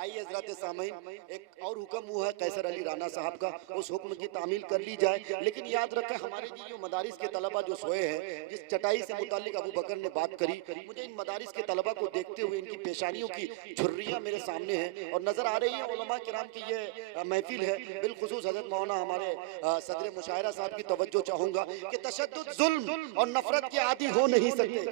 आइए हज़रात सामईन, एक और हुक्म हुआ है कैसर अली राना साहब का, उस हुक्म की तामील कर ली जाए। लेकिन याद रखें हमारे जो मदारिस के तलबा जो सोए हैं, जिस चटाई से मुतालिक अबू बकर ने बात करी, मुझे इन मदारिस के तलबा को देखते हुए इनकी पेशानियों की झुर्रियाँ मेरे सामने हैं और नजर आ रही है। उलमा किराम की ये महफिल है, बिलखुसूस हज़रत मौलाना हमारे सदर मुशायरा साहब की तवज्जो चाहूंगा कि तशद्दुद, जुल्म और नफरत के आदी हो नहीं सकते।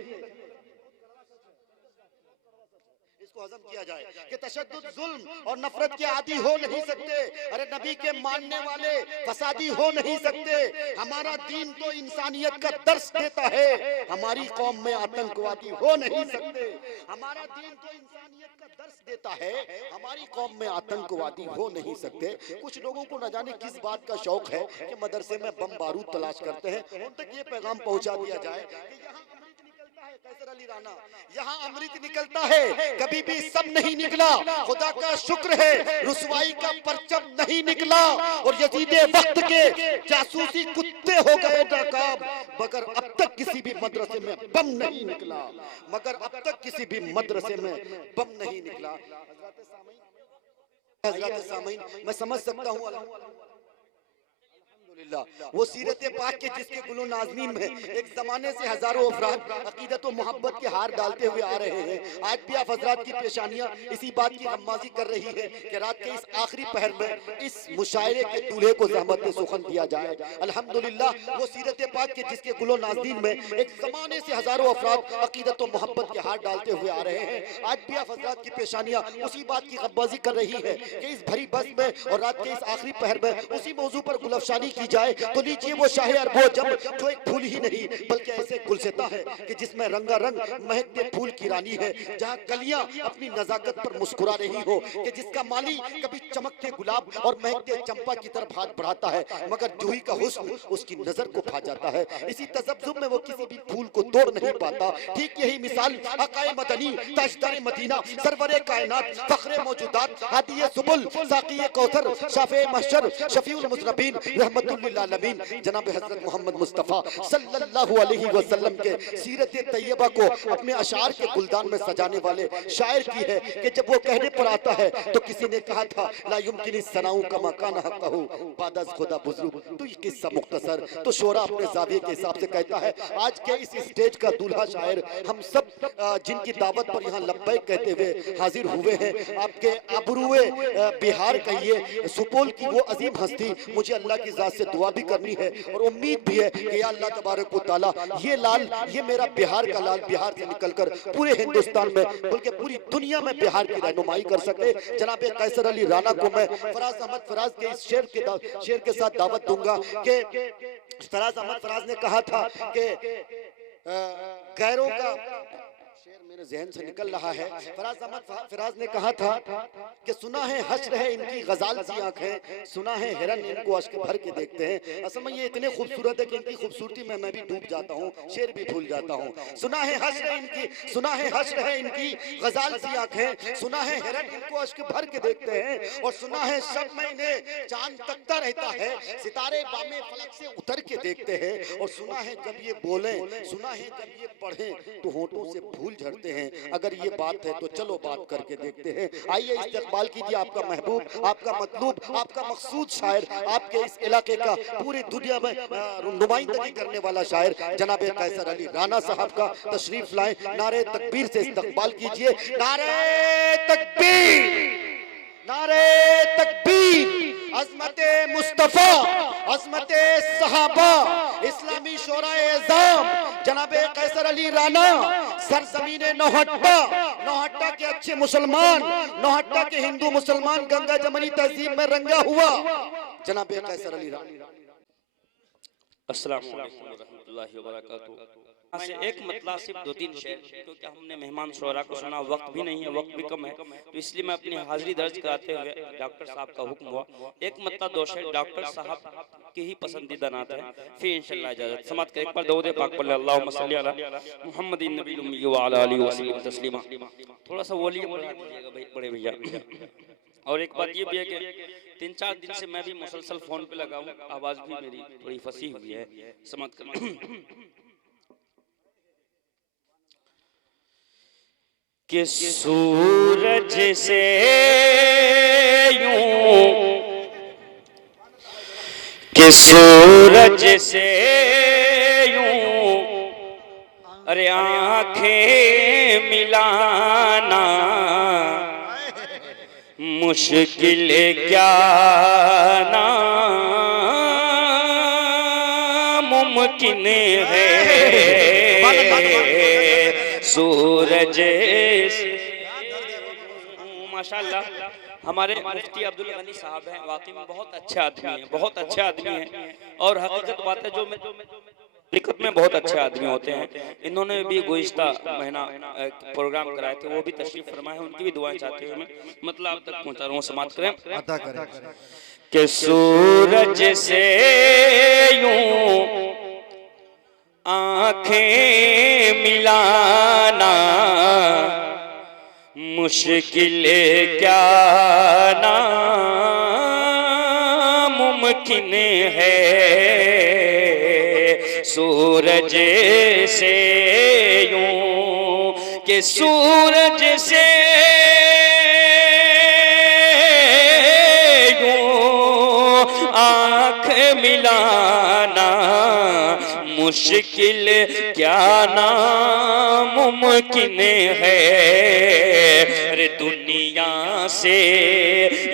इसको हजम किया जाए कि तशद्दुद, जुल्म और नफरत के आदी हो नहीं सकते। अरे नबी के मानने वाले फसादी हो नहीं सकते। हमारा दीन तो इंसानियत का दर्स देता है, हमारी कौम में आतंकवादी हो नहीं सकते। हमारा दीन तो इंसानियत का दर्स देता है, हमारी कौम में आतंकवादी हो नहीं सकते। कुछ लोगों को न जाने किस बात का शौक है कि मदरसे में बम बारूद तलाश करते हैं। उन तक ये पैगाम पहुंचा दिया जाए कि यहाँ कैसर अली राना, यहाँ अमृत निकलता है, कभी भी सब नहीं निकला। खुदा का शुक्र है रुसवाई का परचम नहीं निकला और यजीदे वक्त के जासूसी कुत्ते हो गए नाकाम। मगर अब तक किसी भी मदरसे में बम नहीं निकला, मगर अब तक किसी भी मदरसे में बम नहीं निकला। हज़रत सामईन, मैं समझ सकता हूँ वो सीरत पाक के जिसके गुलो नाज़नीन में एक जमाने से हजारों अफराद अकीदत और मोहब्बत के हार डालते हुए आ रहे हैं। आज भी आप हजरात की पेशानियां इसी बात की गम्माज़ी कर रही है कि रात के इस आखिरी पहर में इस मुशायरे के दूल्हे को ज़हमत में सुखन दिया जाए। अल्हम्दुलिल्लाह वो सीरत पाक के जिसके गुलो नाज़नीन में एक जमाने से हजारों अफराद अकीदत और मोहब्बत के हार डालते हुए आ रहे हैं। आज भी आप हजरात की पेशानियां उसी बात की गम्माज़ी कर रही है कि इस भरी बस में और रात के इस आखिरी पहर में उसी मौजू पर गुलफशानी की जाए। तो लीजिए वो शाहे अरबो जम जो एक फूल ही नहीं बल्कि ऐसे गुलसिता है कि जिसमें रंगारंग महकते फूल की रानी है, जहाँ कलियां अपनी नजाकत पर मुस्कुरा रही हो, कि जिसका माली कभी चमकते गुलाब और महकते चंपा की तरफ हाथ बढ़ाता है मगर जूही का हुस्न उसकी नजर को भा जाता है। इसी तज़ब्ज़ुब में वो किसी भी फूल को तोड़ नहीं पाता। ठीक यही मिसाल आकाए मदनी, ताजदार मदीना, सरवरे कायनात, फखरे मौजूदात, हादिये सुबुल, साक़िये कौसर, शाफ़े महशर, शफ़ीउल मुज़नबीन, रहमतुल लिल आलमीन जनाब हज़रत मोहम्मद मुस्तफ़ा सल्लल्लाहु अलैहि वसल्लम के सीरत तैयबा को अपने अशार के गुलदान में सजाने वाले शायर की है कि जब वो कहने पर आता है तो किसी ने कहा था ला युमकिन सनाउ कमा काना हक़हु बादस खुदा बुज़ुर्ग। तो ये किस्सा मुख्तसर तो शोरा अपने ज़ाविये के हिसाब से कहता है। आज के इस स्टेज का दूल्हा शायर हम सब जिनकी दावत पर यहाँ लब्बैक कहते हुए हाजिर हुए हैं, आपके आबरूए बिहार कहिए, सुपौल की वो अजीम हस्ती, मुझे अल्लाह की ज़ात से दुआ भी करनी है और उम्मीद भी है कि या अल्लाह तबारक व तआला ये लाल, ये मेरा बिहार का लाल बिहार से निकलकर पूरे हिंदुस्तान में बल्कि पूरी दुनिया में बिहार की रहनुमाई कर सके। जनाब कैसर अली राना को मैं फराज अहमद फराज के इस शेर के साथ दावत दूंगा कि फराज अहमद फराज ने कहा था कि गैरों का शेर मेरे जहन से निकल रहा है। फराज अहमद फराज ने कहा था कि सुना है हश्र है इनकी गजाल सी आंखें, सुना है हिरन इनको अश्क भर के देखते हैं। असल में ये इतने खूबसूरत है कि इनकी खूबसूरती में मैं भी डूब जाता हूँ, शेर भी भूल जाता हूँ। सुना है हश्र इनकी, सुना है हश्र है इनकी गजाल सी आंखें, सुना है हिरन इनको अश्क भर के देखते हैं और सुना है शब में इन्हें चांद तकता रहता है, सितारे बामे फलक से उतर के देखते हैं और सुना है जब ये बोले, सुना है जब ये पढ़े तो होठों से भूल झड़ते हैं। अगर ये बात है तो चलो बात करके देखते हैं। आइए इस्तकबाल कीजिए आपका महबूब, आपका मतलूब, आपका मकसूद शायर, आपके इस इलाके का पूरी दुनिया में नुमाइंदगी करने वाला शायर जनाब कैसर अली राना साहब का तशरीफ लाएं। नारे तकबीर से इस्तकबाल कीजिए। नारे तकबीर, नारे तकबीर, अज़मते मुस्तफ़ा, अज़मते सहाबा, इस्लामी शोरा-ए-इज़ाम जनाबे कैसर अली राना, सरज़मीने नौहट्टा, नौहट्टा के अच्छे मुसलमान, नौहट्टा के हिंदू मुसलमान गंगा जमनी तहजीब में रंगा हुआ जनाबे कैसर अली राना। अस्सलाम वालेकुम रहमतुल्लाहि व बरकातहू। से एक मतलब सिर्फ 2-3 शेर, क्योंकि हमने मेहमान शोरा को सुना, वक्त भी नहीं है, वक्त भी कम है, तो इसलिए मैं अपनी हाजिरी दर्ज कराते हुए डॉक्टर साहब का हुक्म हुआ एक मतलब 2 शेर डॉक्टर साहब की ही पसंदीदा नात है, फिर इंशाल्लाह इजाजत। समात का एक बार दरूद पाक पढ़ ले, अल्लाहुम्मा सल्ली अला मुहम्मदिन नबील उम्मी व अला आलिहि व सल्लम तस्लीमा। थोड़ा सा वॉल्यूम बढ़ा दीजिएगा भाई बड़े भैया। और एक बात ये भी है कि 3-4 दिन से मैं भी मुसलसल फोन पे लगा हूँ, आवाज भी मेरी थोड़ी फंसी हुई है, समझ कर। कि सूरज से यूं, कि सूरज से यूं अरे आंखें मिलाना मुश्किल क्या ना मुमकिन है। सूरज माशाल्लाह हमारे मुफ्ती अब्दुल गनी साहब हैं, वाकई में बहुत अच्छे आदमी हैं, बहुत अच्छे आदमी हैं। और हकीकत बात है, जो हकीकत में बहुत अच्छे आदमी होते हैं। इन्होंने भी गुज़िश्ता महीना प्रोग्राम कराए थे, वो भी तशरीफ फरमाए, उनकी भी दुआएं चाहते हुए मैं मतलब आप तक पहुंचा रहा हूँ। समाप्त करें कि सूरज से यूं आंखें मिलाना मुश्किल क्या ना मुमकिन है। सूरज से यूं कि सूरज से यूं आँख मिलाना मुश्किल क्या ना मुमकिन है। अरे दुनिया से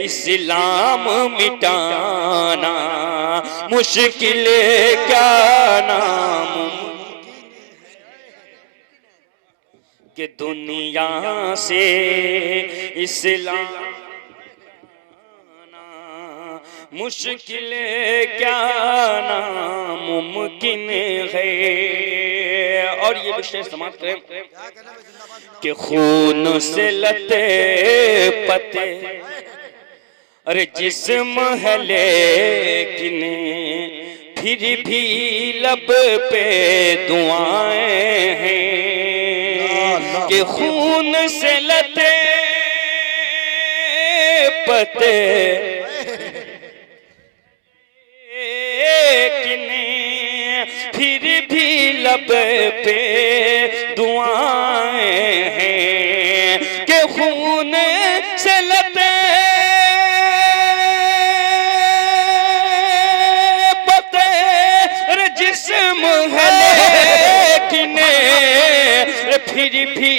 इस्लाम मिटाना मुश्किल क्या ना कि दुनिया से इस्लाम मुश्किल क्या ना मुमकिन है। और ये विषय समाप्त करें कि खून से लते पते अरे जिस्म है लेकिन फिर भी लब पे दुआएं हैं। कि खून से लते पते फिर भी लब पे दुआएं हैं। कि खून से लते पते जिस्म है लेकिन फिर भी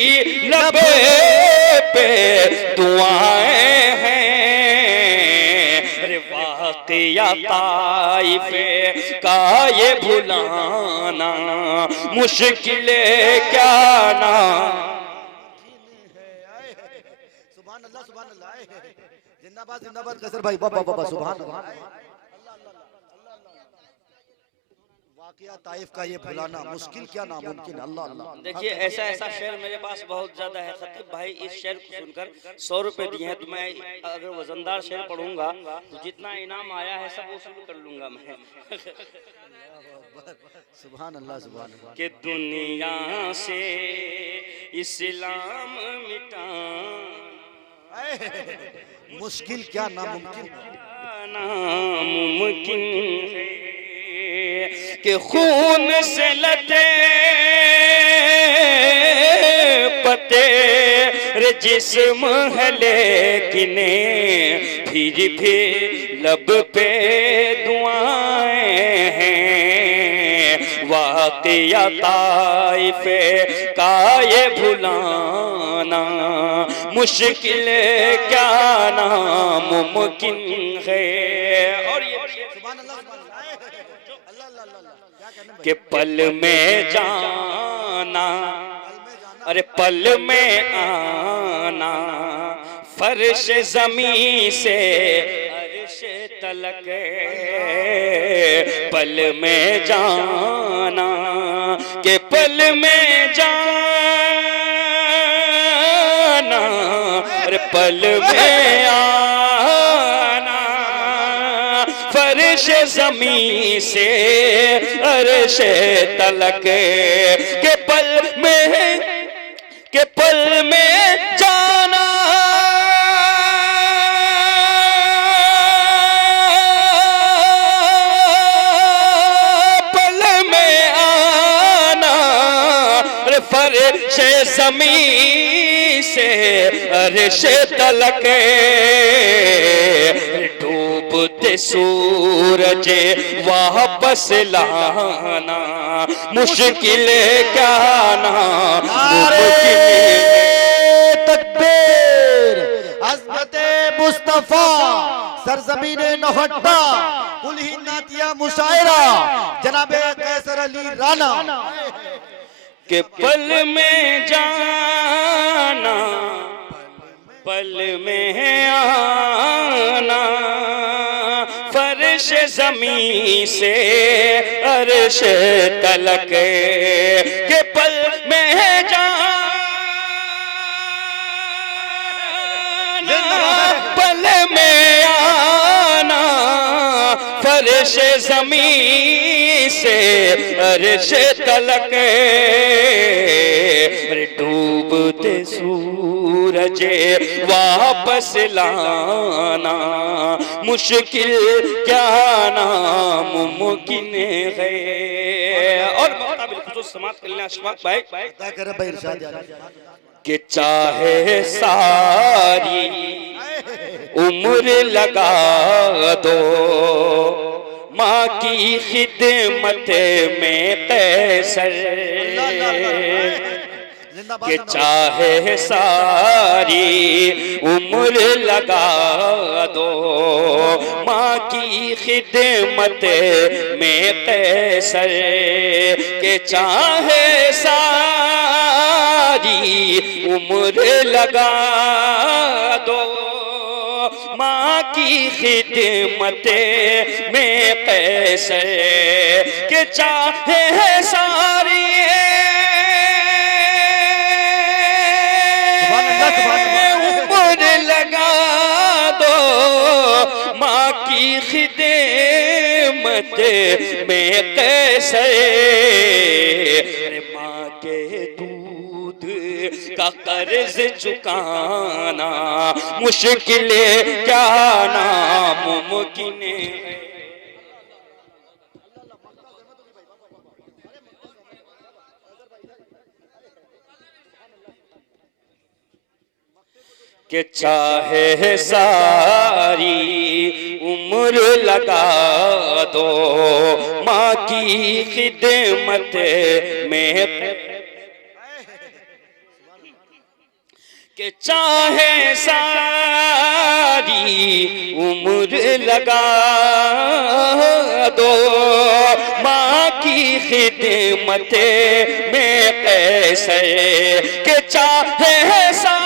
लब पे दुआएं हैं। अरे वाक़िया ताइफ का ये भुलाना मुश्किल क्या ना। सुभान अल्लाह सुभान अल्लाह। जिंदाबाद जिंदाबाद कसर भाई, बाबा बाबा सुभान अल्लाह। वाक़िया ताइफ का ये भुलाना मुश्किल क्या नामुमकिन। अल्लाह अल्लाह। देखिए ऐसा ऐसा शेर मेरे पास बहुत ज्यादा है। खतीब भाई इस शेर को सुनकर 100 रुपए दिए हैं, तो मैं अगर वजनदार शेर पढ़ूंगा तो जितना इनाम आया है सब वसूल कर लूंगा मैं। सुभान अल्लाह सुभान अल्लाह। कि दुनिया से इस्लाम मिटाना मुश्किल क्या नामुमकिन नामुमकिन है। कि खून से लते पते रे जिस्म है लेकिन फिर भी लब पे दुआएं हैं। वाक़िया ताइफ का ये भुलाना मुश्किल क्या ना मुमकिन है। और ये कि पल में जाना अरे पल में आना फर्श जमी से अर्श तलक पल में जाना के पल में जाना अरे पल में आना फर्श जमी से अर्श तलक के पल में जाना पल में आना फर्श ज़मीं से अर्श तलक डूबते सूरज वापस लाना मुश्किल क्या ना तकबीर हज़रत मुस्तफा सरजमीने नौहट्टा कुल ही नातिया मुशायरा जनाबे कैसर अली राना के पल में जाना पल में आना फर्श जमी से अर्श तलक के पल में जाना पल में आना फर्श जमी से अर्श तलक डूबते सूरज वापस लाना मुश्किल क्या नामुमकिन है। और समाप्त कर लें अशफाक भाई कि चाहे सारी उम्र लगा दो माँ की खिदमत में कैसर कि चाहे सारी उम्र लगा दो माँ की खिदमत में कैसर कि चाहे सारी उम्र लगा दो माँ की खिदमत में कैसर कि चाहे सारी उम्र लगा दो माँ की खिदमत में कैसर माँ के दूध का कर्ज चुकाना मुश्किल क्या नामुमकिन है। कि चाहे सारी उम्र लगा दो माँ की खिदमत में कि चाहे सारी उम्र लगा दो माँ की खिदमत में कैसर कि चाहे सारी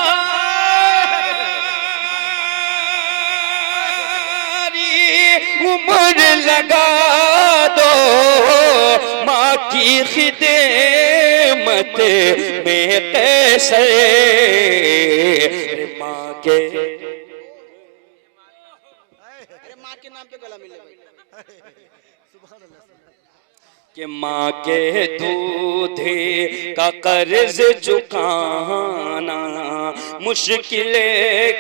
उम्र लगा दो माँ की खिदमत में कैसर माँ के माँ के नाम पे गला मिले कि माँ के दूध का कर्ज चुकाना मुश्किल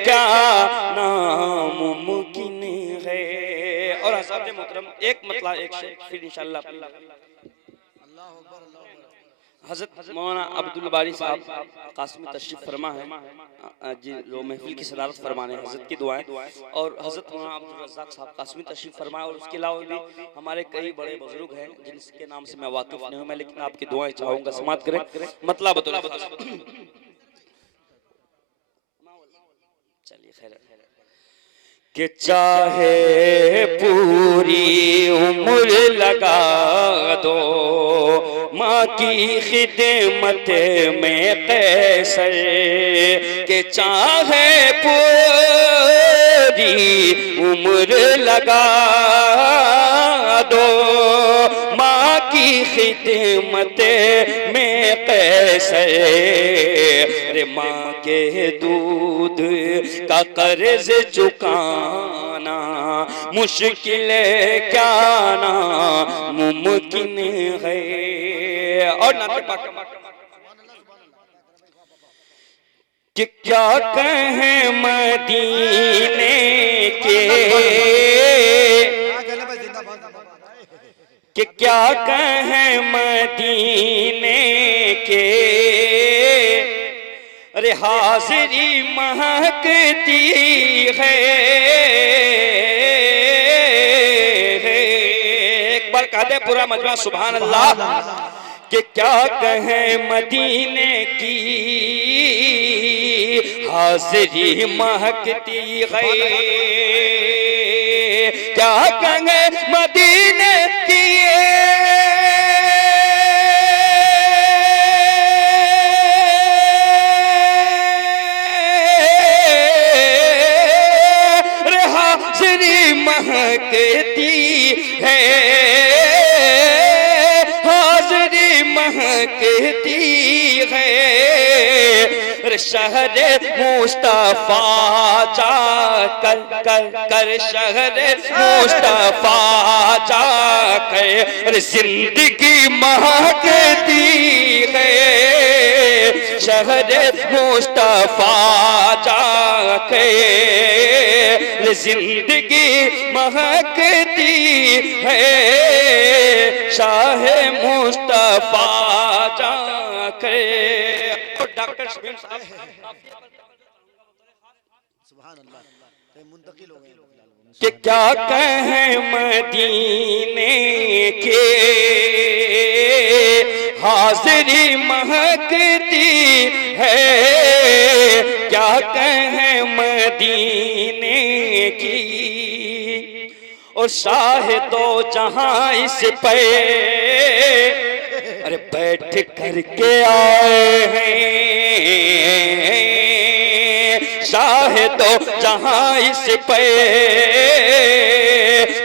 क्या नामुमकिन है। और हज़रत मोहतरम एक मतलब एक से फिर इंशाअल्लाह हज़रत मौलाना अब्दुल बारी साहब कासिमी तशरीफ फरमा है जी जो महफिल की सदारत फरमाने हज़रत की दुआएं और हज़रत मौलाना अब्दुल रज़्ज़ाक साहब कासिमी तशरीफ फरमाए और उसके अलावा भी हमारे कई बड़े बुजुर्ग हैं जिनके नाम से मैं वाकिफ नहीं हूँ मैं लेकिन आपकी दुआएं चाहूँगा समाप्त करें मतलब चलिए खैर कि चाहे पूरी उम्र लगा दो माँ की खिदमत में कैसर कि चाहे पूरी उम्र लगा दो माँ की खिदमत में कैसर रे माँ के दूध का कर्ज चुकाना मुश्किल क्या नामुमकिन है। और नाते पाक कि क्या कहें मदीने के कि क्या कहें मदीने के अरे हाजिरी महकती है। एक बार कह दे पूरा मजमा सुभान अल्लाह कि क्या कहें मदीने की हाजिरी महकती है। क्या कहें मदीने की महकती है, हाज़री महकती है। शहर मुस्तफा जा कर शहर मुस्तफा जा कर जिंदगी महकती है। शहर मुस्तफा जा कर जिंदगी महकती है। शाह मुस्तफा जाके डॉक्टर शबीर साहब सुभान अल्लाह मुंतकिल हो गए कि क्या कहें मदीने के हाजिरी महकती है। क्या कहें मदीने की और शाह दो जहां इस पे अरे बैठ करके आए हैं। शाह दो जहां इस पे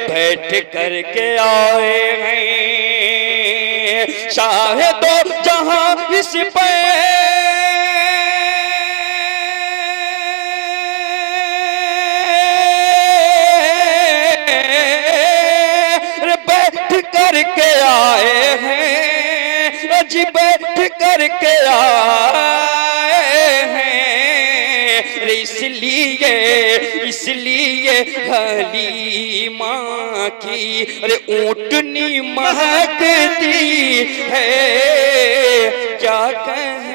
बैठ करके आए हैं। शाह दो जहां इस पे करके आए हैं। जी बैठ करके आए हैं। इसलिए हलीमा की अरे ऊँटनी महकती है। क्या कहें